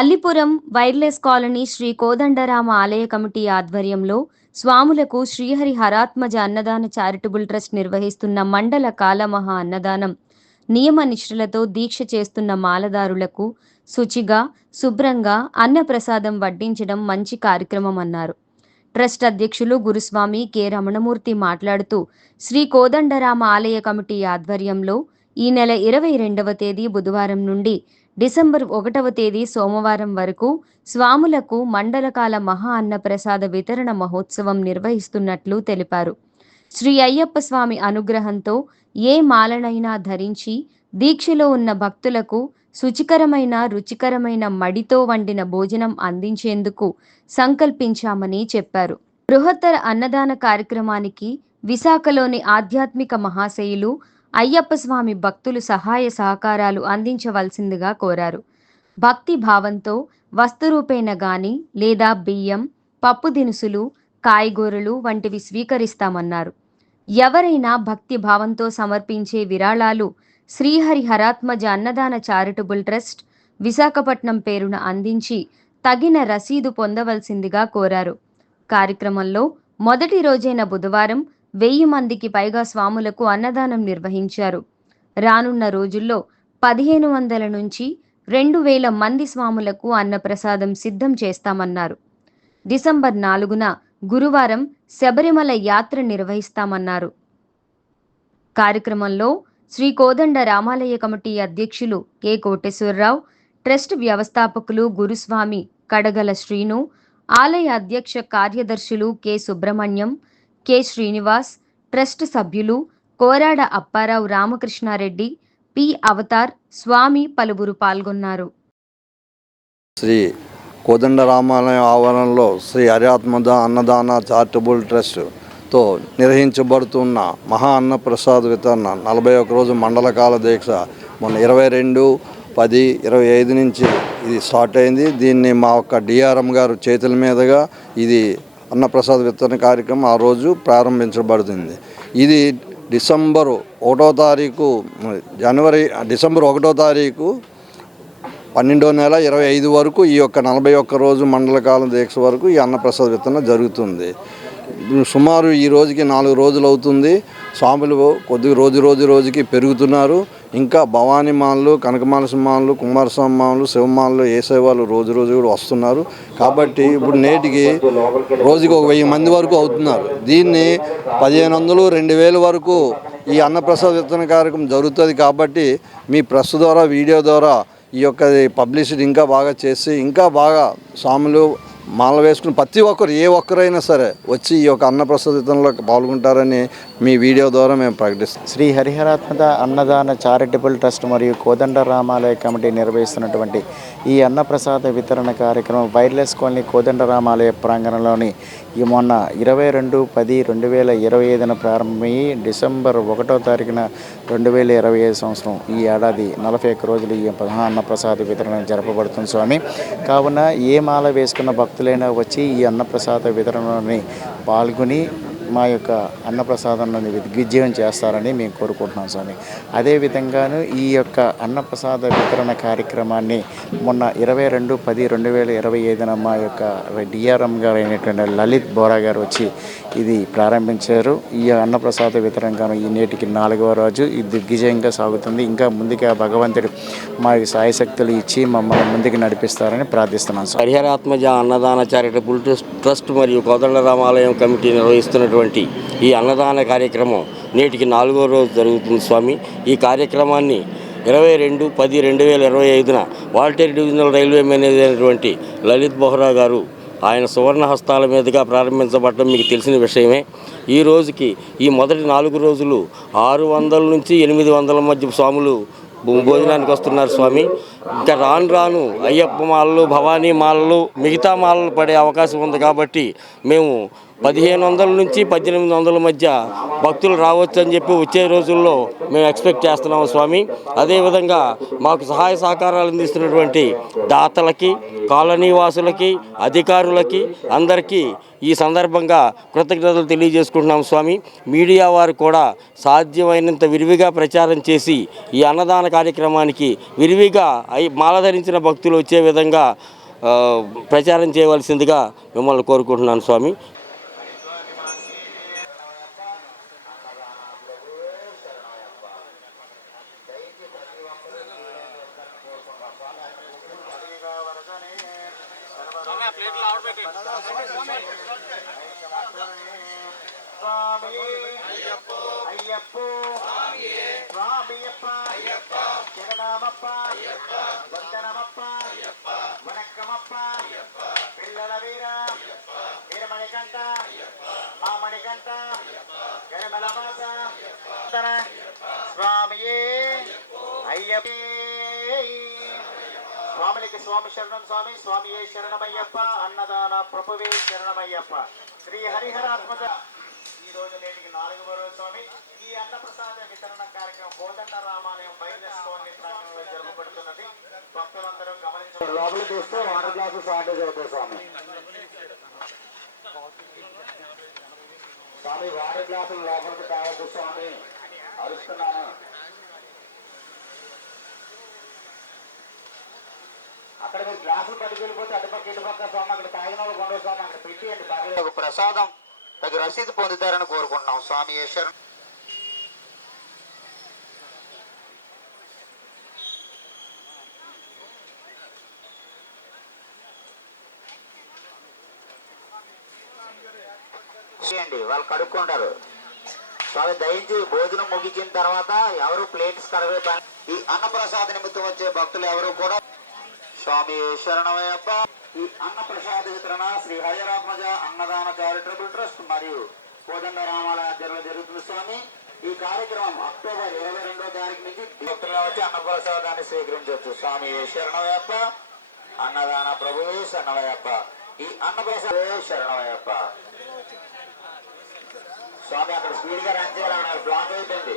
Allipuram wireless colony Sri Kodandarama ఆలయ committee ఆధ్వర్యంలో స్వాములకు శ్రీహరి హరాత్మజ అన్నదాన చారిటబుల్ ట్రస్ట్ నిర్వహిస్తున్న మండల కాలమహా అన్నదానం నియమ నిష్ఠలతో దీక్ష చేస్తున్న మాలదారులకు శుచిగా శుభ్రంగా అన్నప్రసాదం వడ్డించడం మంచి కార్యక్రమం అన్నారు. ట్రస్ట్ అధ్యక్షులు గురుస్వామి కె. రమణమూర్తి మాట్లాడుతూ శ్రీ కోదండరామ ఆలయ కమిటీ ఆధ్వర్యంలో ఈ నెల ఇరవై రెండవ తేదీ బుధవారం నుండి డిసెంబర్ ఒకటవ తేదీ సోమవారం వరకు స్వాములకు మండలకాల మహా అన్నప్రసాద వితరణ మహోత్సవం నిర్వహిస్తున్నట్లు తెలిపారు. శ్రీ అయ్యప్ప స్వామి అనుగ్రహంతో ఏ మాలనైనా ధరించి దీక్షలో ఉన్న భక్తులకు శుచికరమైన రుచికరమైన మడితో వండిన భోజనం అందించేందుకు సంకల్పించామని చెప్పారు. బృహత్తర అన్నదాన కార్యక్రమానికి విశాఖలోని ఆధ్యాత్మిక మహాశయులు అయ్యప్ప స్వామి భక్తులు సహాయ సహకారాలు అందించవలసిందిగా కోరారు. భక్తి భావంతో వస్తురూపేణ గాని లేదా బియ్యం పప్పు దినుసులు కాయగూరలు వంటివి స్వీకరిస్తామన్నారు. ఎవరైనా భక్తి భావంతో సమర్పించే విరాళాలు శ్రీహరి హరాత్మజ అన్నదాన చారిటబుల్ ట్రస్ట్ విశాఖపట్నం పేరున అందించి తగిన రసీదు పొందవలసిందిగా కోరారు. కార్యక్రమంలో మొదటి రోజైన బుధవారం వెయ్యి మందికి పైగా స్వాములకు అన్నదానం నిర్వహించారు. రానున్న రోజుల్లో పదిహేను వందల నుంచి రెండు వేల మంది స్వాములకు అన్నప్రసాదం సిద్ధం చేస్తామన్నారు. డిసెంబర్ నాలుగున గురువారం శబరిమల యాత్ర నిర్వహిస్తామన్నారు. కార్యక్రమంలో శ్రీ కోదండ రామాలయ కమిటీ అధ్యక్షులు కె. కోటేశ్వరరావు ట్రస్ట్ వ్యవస్థాపకులు గురుస్వామి కడగల శ్రీను ఆలయ అధ్యక్ష కార్యదర్శులు K. Subrahmanyam K. Srinivas trust సభ్యులు కోరాడ అప్పారావు రామకృష్ణారెడ్డి పి. అవతార్ స్వామి పలువురు పాల్గొన్నారు. శ్రీ కోదండరామాలయం ఆవరణలో శ్రీ హరిఆత్మద అన్నదాన చారిటబుల్ ట్రస్ట్తో నిర్వహించబడుతున్న మహా అన్న ప్రసాద్ వితరణ నలభై ఒక రోజు మండలకాల దీక్ష మొన్న ఇరవై రెండు పది ఇరవై ఐదు నుంచి ఇది స్టార్ట్ అయింది. దీన్ని మా యొక్క డిఆర్ఎం గారు చేతుల మీదుగా ఇది అన్నప్రసాద్ విత్తన కార్యక్రమం ఆ రోజు ప్రారంభించబడుతుంది. ఇది డిసెంబరు ఒకటో తారీఖు జనవరి డిసెంబర్ ఒకటో తారీఖు పన్నెండో నెల ఇరవై ఐదు వరకు ఈ యొక్క నలభై ఒక్క రోజు మండలకాలం దీక్ష వరకు ఈ అన్నప్రసాద విత్తనం జరుగుతుంది. సుమారు ఈ రోజుకి నాలుగు రోజులు అవుతుంది. స్వాములు కొద్ది రోజు రోజు రోజుకి పెరుగుతున్నారు. ఇంకా భవానీ మాల్లు కనకమాల సింహాలు కుమారస్వామి మాలలు శివమాలలు ఏసేవాళ్ళు రోజు రోజు కూడా వస్తున్నారు. కాబట్టి ఇప్పుడు నేటికి రోజుకి ఒక వెయ్యి మంది వరకు అవుతున్నారు. దీన్ని పదిహేను వందలు రెండు వేల వరకు ఈ అన్నప్రసాద విత్తన కార్యక్రమం జరుగుతుంది కాబట్టి మీ ప్రెస్ ద్వారా వీడియో ద్వారా ఈ యొక్క పబ్లిసిటీ ఇంకా బాగా చేసి ఇంకా బాగా స్వాములు మాల వేసుకుని ప్రతి ఒక్కరు ఏ ఒక్కరైనా సరే వచ్చి ఈ యొక్క అన్న విత్తనంలో పాల్గొంటారని మీ వీడియో ద్వారా మేము ప్రకటిస్తాం. శ్రీ హరిహరాత్మద అన్నదాన చారిటబుల్ ట్రస్ట్ మరియు కోదండ రామాలయ కమిటీ నిర్వహిస్తున్నటువంటి ఈ అన్నప్రసాద వితరణ కార్యక్రమం వైర్లెస్ కాలనీ కోదండ రామాలయ ప్రాంగణంలోని ఈ మొన్న ఇరవై రెండు పది రెండు వేల ఇరవై ఐదున ప్రారంభమయ్యి డిసెంబర్ ఒకటో తారీఖున రెండు వేల ఇరవై ఐదు సంవత్సరం ఈ ఏడాది నలభై ఒక్క రోజులు ఈ ప్రధాన అన్నప్రసాద వితరణ జరపబడుతుంది స్వామి. కావున ఏ మాల వేసుకున్న భక్తులైనా వచ్చి ఈ అన్నప్రసాద వితరణని పాల్గొని మా యొక్క అన్నప్రసాదాన్ని దిగ్విజయం చేస్తారని మేము కోరుకుంటున్నాం స్వామి. అదేవిధంగాను ఈ యొక్క అన్నప్రసాద వితరణ కార్యక్రమాన్ని మొన్న ఇరవై రెండు పది రెండు వేల ఇరవై ఐదున మా యొక్క డిఆర్ఎం గారు అయినటువంటి లలిత్ బోరా గారు వచ్చి ఇది ప్రారంభించారు. ఈ అన్నప్రసాద వితరణ ఈ నేటికి నాలుగవ రోజు. ఇది దిగ్విజయంగా సాగుతుంది. ఇంకా ముందుగా భగవంతుడు మా సాయశక్తులు ఇచ్చి మమ్మల్ని ముందుకు నడిపిస్తారని ప్రార్థిస్తున్నాం స్వామి. హరిహరాత్మజ అన్నదాన చారిటబుల్ ట్రస్ట్- ట్రస్ట్ మరియు కోదండరామాలయం కమిటీ నిర్వహిస్తున్నటువంటి ఈ అన్నదాన కార్యక్రమం నేటికి నాలుగో రోజు జరుగుతుంది స్వామి. ఈ కార్యక్రమాన్ని ఇరవై రెండు పది రెండు వేల ఇరవై ఐదున వాల్టేర్ డివిజనల్ రైల్వే మేనేజర్ అయినటువంటి లలిత్ బొహ్రా గారు ఆయన సువర్ణ హస్తాల మీదుగా ప్రారంభించబడటం మీకు తెలిసిన విషయమే. ఈ రోజుకి ఈ మొదటి నాలుగు రోజులు ఆరు వందల నుంచి ఎనిమిది వందల మధ్య స్వాములు భోజనానికి వస్తున్నారు స్వామి. ఇంకా రాను రాను అయ్యప్ప మాలలు భవానీ మాలలు మిగతా మాలలు పడే అవకాశం ఉంది కాబట్టి మేము పదిహేను వందల నుంచి పద్దెనిమిది వందల మధ్య భక్తులు రావచ్చు అని చెప్పి వచ్చే రోజుల్లో మేము ఎక్స్పెక్ట్ చేస్తున్నాము స్వామి. అదేవిధంగా మాకు సహాయ సహకారాలు అందిస్తున్నటువంటి దాతలకి కాలనీ వాసులకి అధికారులకి అందరికీ ఈ సందర్భంగా కృతజ్ఞతలు తెలియజేసుకుంటున్నాం స్వామి. మీడియా వారు కూడా సాధ్యమైనంత విరివిగా ప్రచారం చేసి ఈ అన్నదాన కార్యక్రమానికి విరివిగా అయి- మాల ధరించిన భక్తులు వచ్చే విధంగా ప్రచారం చేయవలసిందిగా మిమ్మల్ని కోరుకుంటున్నాను స్వామి. சுவாமி ஐயப்போ ஐயப்போ. சுவாமியப்பா ஐயப்பா. ஜெகநாமப்பா ஐயப்பா. வந்தனமப்பா. ஐயப்பா. வணக்கமப்பா. ஐயப்பா. பிள்ளல வீரா. ஐயப்பா. வீரமணி கண்டா மாமணி கண்டா ஐயப்பா. சுவாமியே ஐயப்பே. స్వామికి స్వామి శరణం స్వామి స్వామి ఏ శరణమయ్యప్ప. అన్నదాన ప్రభువే శరణమయ్యప్ప. శ్రీ హరిహరాత్మజ ఈ రోజు నేటికి నాలుగవ రోజు స్వామి. ఈ అన్నప్రసాద వితరణ కార్యక్రమం కోదండ రామాలయం బయలుదేరుకోవాలని ప్రాంగణంలో జరపబడుతున్నది భక్తులందరూ గమనించారు లోపల చూస్తే వాటర్ స్వామి. స్వామి వాటర్ గ్లాసులు లోపలికి తాగదు స్వామి. అరుస్తున్నాను. అక్కడ మీరు గ్లాసులు పట్టుకెళ్ళిపోతే అటుపక్క ఇటుపక్క స్వామి అక్కడ తాగిన కొండ స్వామి అక్కడ పెట్టియండి ఒక ప్రసాదం తగు రసీదు పొందుతారని కోరుకుంటున్నాం. స్వామి ఈశ్వరం చేయండి వాళ్ళు కడుక్కుంటారు. స్వామి దయించి భోజనం ముగించిన తర్వాత ఎవరు ప్లేట్స్ కడగ పని ఈ అన్నప్రసాద నిమిత్తం వచ్చే భక్తులు ఎవరు కూడా స్వామి శరణమయ్యప్ప. ఈ అన్నప్రసాద వితరణ శ్రీ హయరాత్మజ అన్నదాన చారిటబుల్ ట్రస్ట్ మరియు కోదండ రామాల ఆధ్వర్యంలో జరుగుతుంది స్వామి. ఈ కార్యక్రమం అక్టోబర్ ఇరవై రెండో తారీఖు నుంచి భక్తులు వచ్చి అన్నప్రసాదాన్ని స్వీకరించవచ్చు. స్వామి శరణమయ్యప్ప అన్నదాన ప్రభువే శరణమయ్యప్ప. ఈ అన్నప్రసాదే శరణమయ్యప్ప. స్వామి అక్కడ స్పీడ్గా రన్ చేయాలన్నారు బ్లాక్ అయిపోయింది.